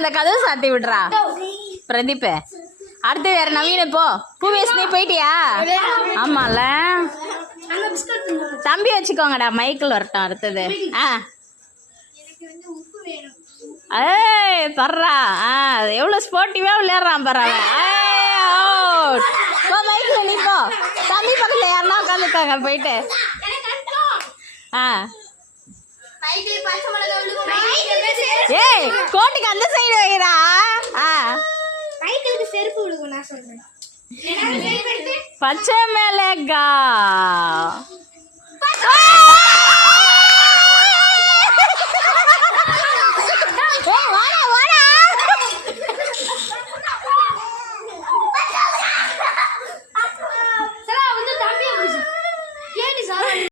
அந்த கதவு சாத்தி விடுறா பிரதீப். அடுத்து வேற நவீன போ. பூவேஸ் நீ போயிட்டியா? ஆமால தம்பி வச்சுக்கோங்கடா. மைக்கிள் வரட்டும் அடுத்தது. ஏய் பர்றா. எவ்வளோ ஸ்போர்ட்டிவா விளையாடுறான் பரவ. மைக்கிள் நீ போ. தம்பி பக்கத்தில் யாருன்னா உட்காந்துக்காங்க போயிட்டு. ஏய் கோட்டுக்கு அந்த சைடு வைக்கிறா. செருப்பு விடுங்க நான் சொல்றேன். பச்சை மிளகா.